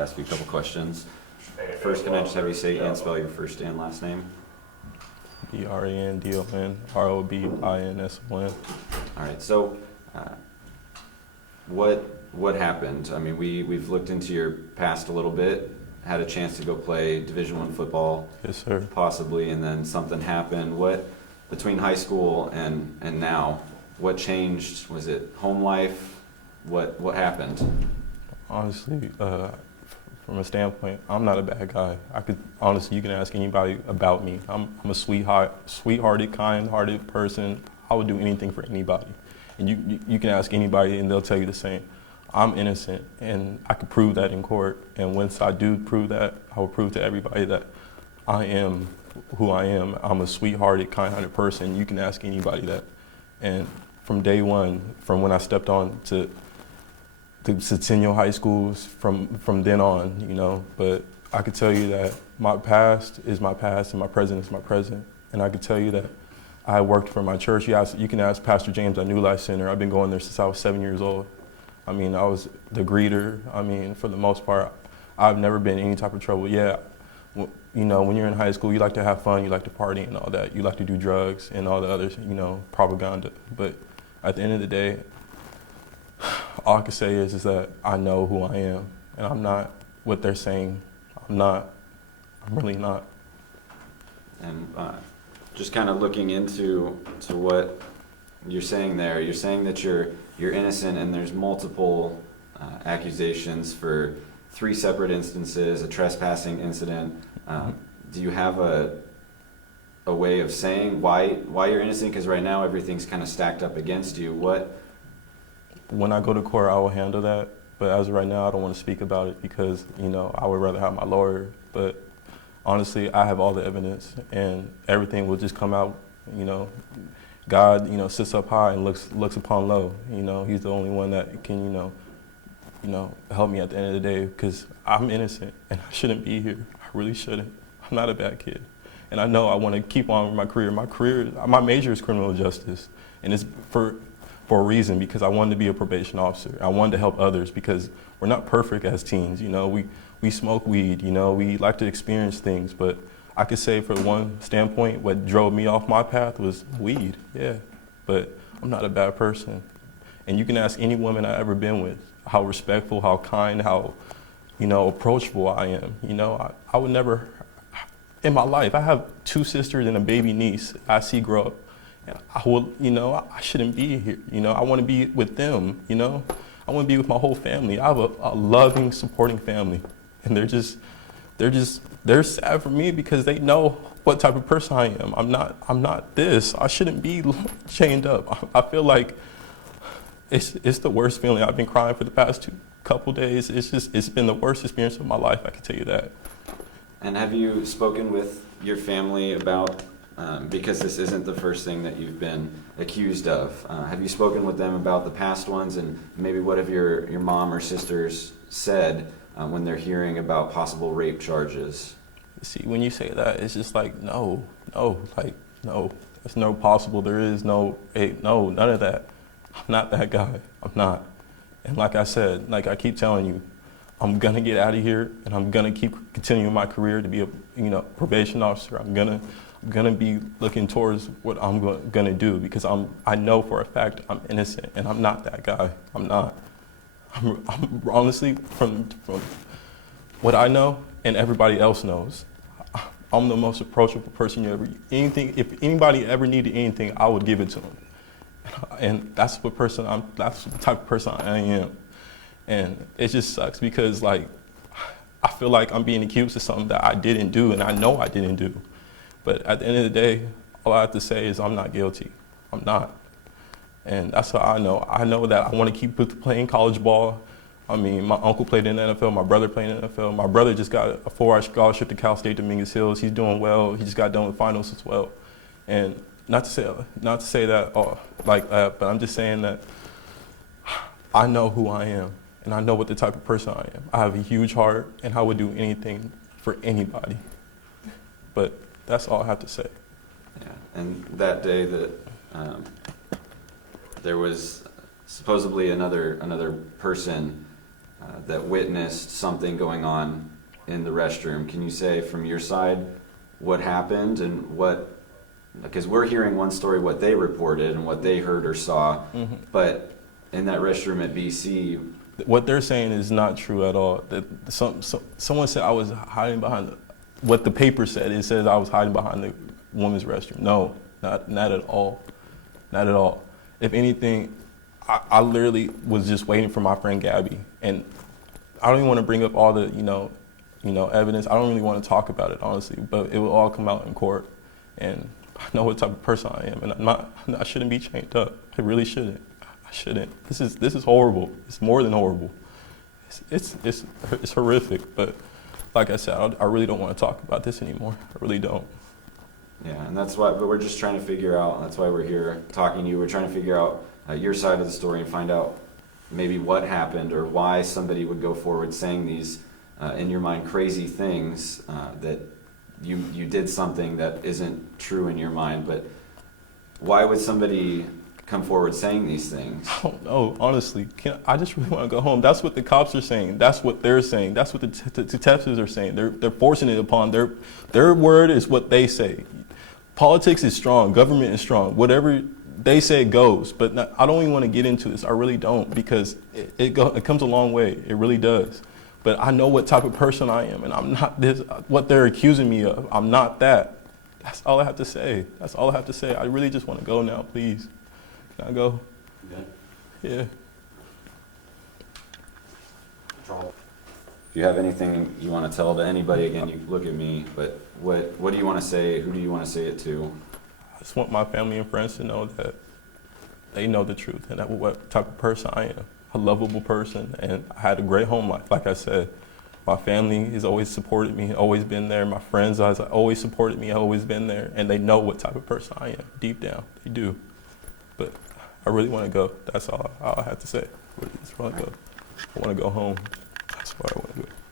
to ask you a couple questions. First, can I just have you say and spell your first and last name? BRANDON ROBINSON. All right. So, what happened? I mean, we've looked into your past a little bit. Had a chance to go play Division I football. Yes, sir. Possibly, and then something happened. What between high school and now? What changed? Was it home life? What happened? Honestly, from a standpoint, I'm not a bad guy. Honestly, you can ask anybody about me. I'm a sweethearted, kind-hearted person. I would do anything for anybody. And you can ask anybody and they'll tell you the same. I'm innocent and I could prove that in court. And once I do prove that, I will prove to everybody that I am who I am. I'm a sweethearted, kind-hearted person. You can ask anybody that. And from day one, from when I stepped on to Centennial High Schools, from then on, you know, but I could tell you that my past is my past and my present is my present. And I could tell you that I worked for my church. You can ask Pastor James at New Life Center. I've been going there since I was 7 years old. I mean, I was the greeter. I mean, for the most part, I've never been in any type of trouble. Yeah, you know, when you're in high school, you like to have fun, you like to party and all that. You like to do drugs and all the other, you know, propaganda. But at the end of the day, all I can say is that I know who I am, and I'm not what they're saying. I'm not. I'm really not. And just kind of looking into what you're saying there, you're saying that you're innocent, and there's multiple accusations for 3 separate instances, a trespassing incident. Do you have a way of saying why you're innocent? Because right now everything's kind of stacked up against you. When I go to court, I will handle that. But as of right now, I don't want to speak about it because, you know, I would rather have my lawyer. But honestly, I have all the evidence, and everything will just come out. You know, God, you know, sits up high and looks upon low. You know, He's the only one that can, you know, help me at the end of the day, because I'm innocent and I shouldn't be here. I really shouldn't. I'm not a bad kid, and I know I want to keep on with my career. My major is criminal justice, and it's for a reason, because I wanted to be a probation officer. I wanted to help others because we're not perfect as teens. You know, we smoke weed. You know, we like to experience things, but I could say for one standpoint, what drove me off my path was weed. Yeah, but I'm not a bad person, and you can ask any woman I've ever been with how respectful, how kind, how, you know, approachable I am. You know, I would never, in my life, I have 2 sisters and a baby niece I see grow up. And I will, you know, I shouldn't be here. You know, I want to be with them. You know, I want to be with my whole family. I have a loving, supporting family, and they're sad for me because they know what type of person I am. I'm not this. I shouldn't be chained up. I feel like it's the worst feeling. I've been crying for the past couple days. It's been the worst experience of my life. I can tell you that. And have you spoken with your family about? Because this isn't the first thing that you've been accused of. Have you spoken with them about the past ones, and maybe what have your mom or sisters said when they're hearing about possible rape charges? See, when you say that, it's just like, no, there's no possible, there is no, no, none of that. I'm not that guy, I'm not. And like I said, like I keep telling you, I'm gonna get out of here, and I'm gonna keep continuing my career to be a, you know, probation officer. I'm gonna be looking towards what I'm gonna do, because I know for a fact I'm innocent, and I'm not that guy. I'm not. I'm honestly, from what I know and everybody else knows, I'm the most approachable person you ever. If anybody ever needed anything, I would give it to them. And that's the type of person I am. And it just sucks because, like, I feel like I'm being accused of something that I didn't do, and I know I didn't do. But at the end of the day, all I have to say is I'm not guilty. I'm not. And that's how I know. I know that I want to keep playing college ball. I mean, my uncle played in the NFL, my brother played in the NFL. My brother just got a 4-hour scholarship to Cal State Dominguez Hills. He's doing well. He just got done with finals as well. And not to say that like that, but I'm just saying that I know who I am, and I know what the type of person I am. I have a huge heart, and I would do anything for anybody. But that's all I have to say. Yeah, and that day that there was supposedly another person that witnessed something going on in the restroom. Can you say from your side what happened and what, because we're hearing one story, what they reported and what they heard or saw, but in that restroom at BC, what they're saying is not true at all. That someone said I was hiding behind what the paper said. It says I was hiding behind the women's restroom. No, not at all, not at all. If anything, I literally was just waiting for my friend Gabby, and I don't even want to bring up all the evidence. I don't really want to talk about it honestly, but it will all come out in court, and I know what type of person I am, and I shouldn't be chained up. I really shouldn't. I shouldn't. This is horrible. It's more than horrible. It's horrific. But like I said, I really don't want to talk about this anymore. I really don't. yeah, and that's why. But we're just trying to figure out. That's why we're here talking to you. We're trying to figure out your side of the story and find out maybe what happened or why somebody would go forward saying these, in your mind, crazy things that you did something that isn't true in your mind. But why would somebody come forward saying these things? I don't know, honestly. I just really want to go home. That's what the cops are saying. That's what they're saying. That's what the detectives are saying. They're forcing it upon their word is what they say. Politics is strong. Government is strong. Whatever they say goes. But I don't even want to get into this. I really don't, because it comes a long way. It really does. But I know what type of person I am, and I'm not this. What they're accusing me of, I'm not that. That's all I have to say. That's all I have to say. I really just want to go now, please. Can I go? Yeah. If you have anything you want to tell to anybody, again, you look at me, but what do you want to say? Who do you want to say it to? I just want my family and friends to know that they know the truth and that what type of person I am. A lovable person, and I had a great home life. Like I said, my family has always supported me, always been there. My friends have always supported me, always been there, and they know what type of person I am. Deep down, they do. But I really want to go. That's all I have to say. I want to go home. That's where I want to go.